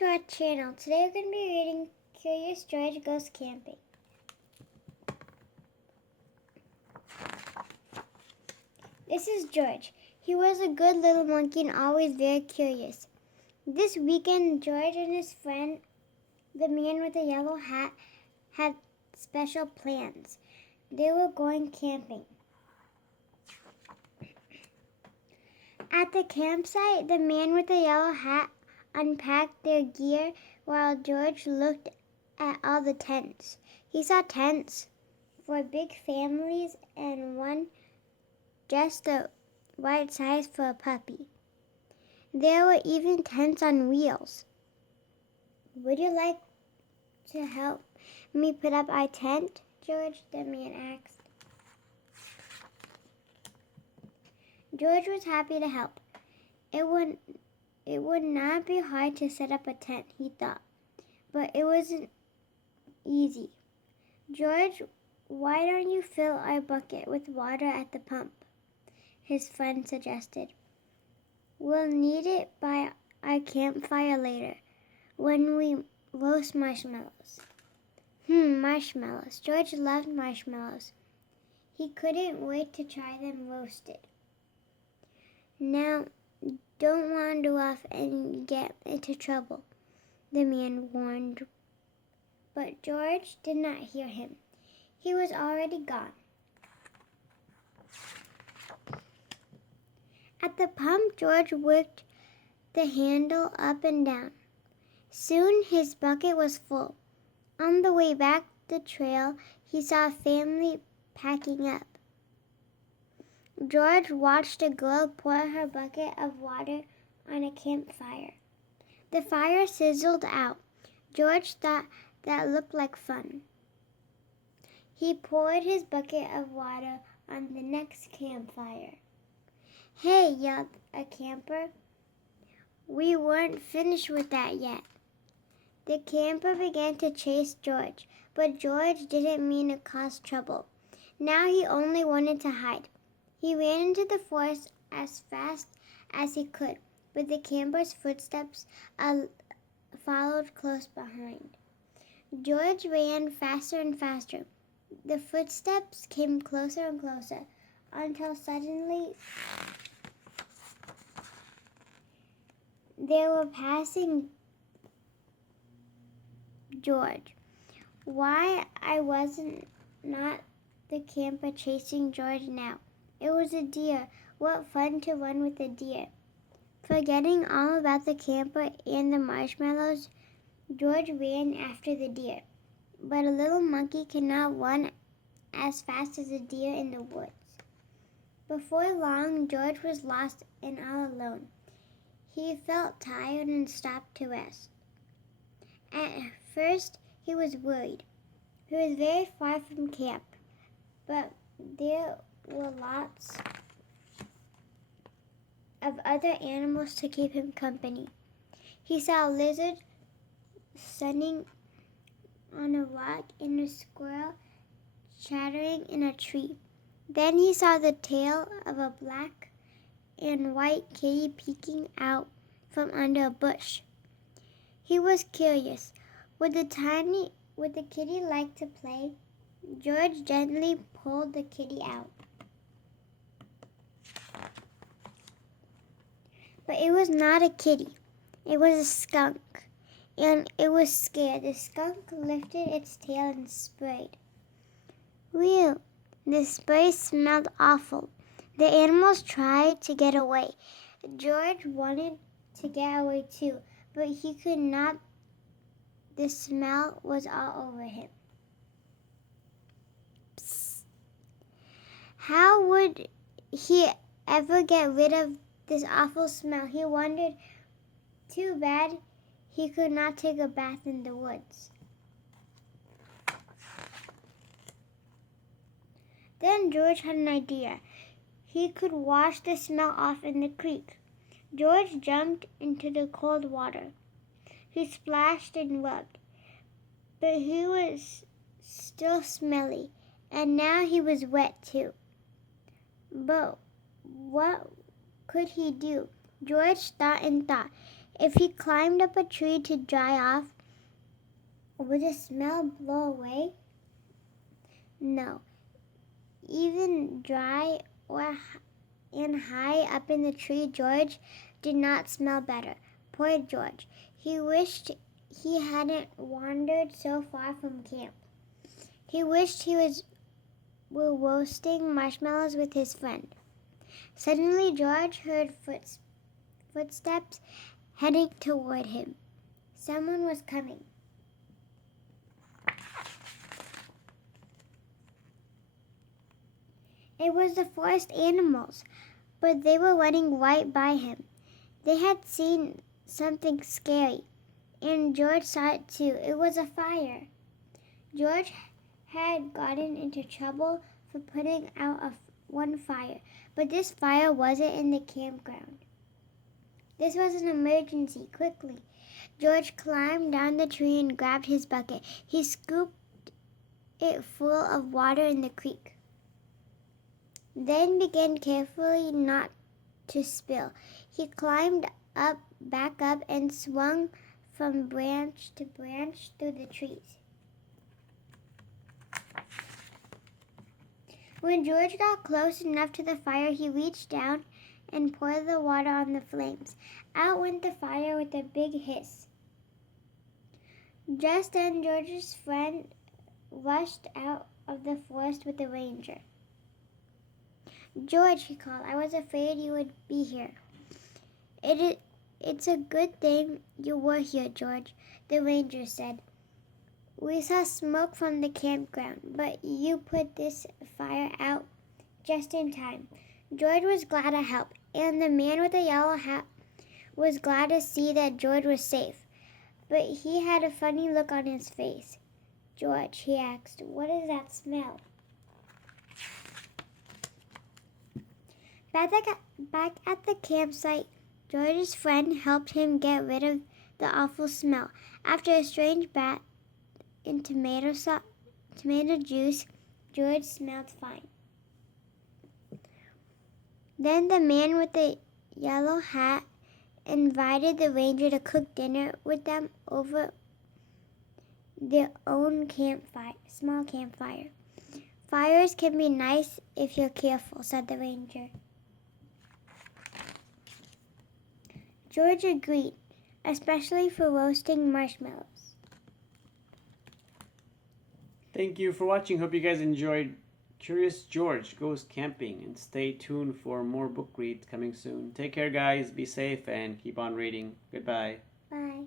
to our channel. Today we're going to be reading Curious George Goes Camping. This is George. He was a good little monkey and always very curious. This weekend, George and his friend, the man with the yellow hat, had special plans. They were going camping. At the campsite, the man with the yellow hat unpacked their gear while George looked at all the tents. He saw tents for big families and one just the right size for a puppy. There were even tents on wheels. "Would you like to help me put up our tent, George?" the man asked. George was happy to help. It would not be hard to set up a tent, he thought, but it wasn't easy. "George, why don't you fill our bucket with water at the pump?" his friend suggested. "We'll need it by our campfire later, when we roast marshmallows." Marshmallows. George loved marshmallows. He couldn't wait to try them roasted. "Now, don't wander off and get into trouble," the man warned. But George did not hear him. He was already gone. At the pump, George worked the handle up and down. Soon his bucket was full. On the way back the trail, he saw a family packing up. George watched a girl pour her bucket of water on a campfire. The fire sizzled out. George thought that looked like fun. He poured his bucket of water on the next campfire. "Hey," yelled a camper. "We weren't finished with that yet." The camper began to chase George, but George didn't mean to cause trouble. Now he only wanted to hide. He ran into the forest as fast as he could, but the camper's footsteps followed close behind. George ran faster and faster. The footsteps came closer and closer until suddenly they were passing George. Why wasn't not the camper chasing George now? It was a deer. What fun to run with a deer. Forgetting all about the camper and the marshmallows, George ran after the deer. But a little monkey cannot run as fast as a deer in the woods. Before long, George was lost and all alone. He felt tired and stopped to rest. At first, he was worried. He was very far from camp, but there were lots of other animals to keep him company. He saw a lizard sunning on a rock and a squirrel chattering in a tree. Then he saw the tail of a black and white kitty peeking out from under a bush. He was curious. Would the kitty like to play? George gently pulled the kitty out. But it was not a kitty. It was a skunk, and it was scared. The skunk lifted its tail and sprayed. Whew! The spray smelled awful. The animals tried to get away. George wanted to get away too, but he could not. The smell was all over him. Psst. How would he ever get rid of this awful smell? He wondered. Too bad he could not take a bath in the woods. Then George had an idea. He could wash the smell off in the creek. George jumped into the cold water. He splashed and rubbed, but he was still smelly, and now he was wet too. But what could he do? George thought and thought. If he climbed up a tree to dry off, would the smell blow away? No. Even dry and high up in the tree, George did not smell better. Poor George. He wished he hadn't wandered so far from camp. He wished he were roasting marshmallows with his friend. Suddenly, George heard footsteps heading toward him. Someone was coming. It was the forest animals, but they were running right by him. They had seen something scary, and George saw it too. It was a fire. George had gotten into trouble for putting out one fire, but this fire wasn't in the campground. This was an emergency. Quickly, George climbed down the tree and grabbed his bucket. He scooped it full of water in the creek, then began carefully not to spill. He climbed back up, and swung from branch to branch through the trees. When George got close enough to the fire, he reached down and poured the water on the flames. Out went the fire with a big hiss. Just then, George's friend rushed out of the forest with the ranger. "George," he called, "I was afraid you would be here." It's a good thing you were here, George," the ranger said. "We saw smoke from the campground, but you put this fire out just in time." George was glad to help, and the man with the yellow hat was glad to see that George was safe. But he had a funny look on his face. "George," he asked, "what is that smell?" Back at the campsite, George's friend helped him get rid of the awful smell. After a strange bath in tomato juice, George smelled fine. Then the man with the yellow hat invited the ranger to cook dinner with them over their own small campfire. "Fires can be nice if you're careful," said the ranger. George agreed, especially for roasting marshmallows. Thank you for watching. Hope you guys enjoyed Curious George Goes Camping, and stay tuned for more book reads coming soon. Take care, guys. Be safe and keep on reading. Goodbye. Bye.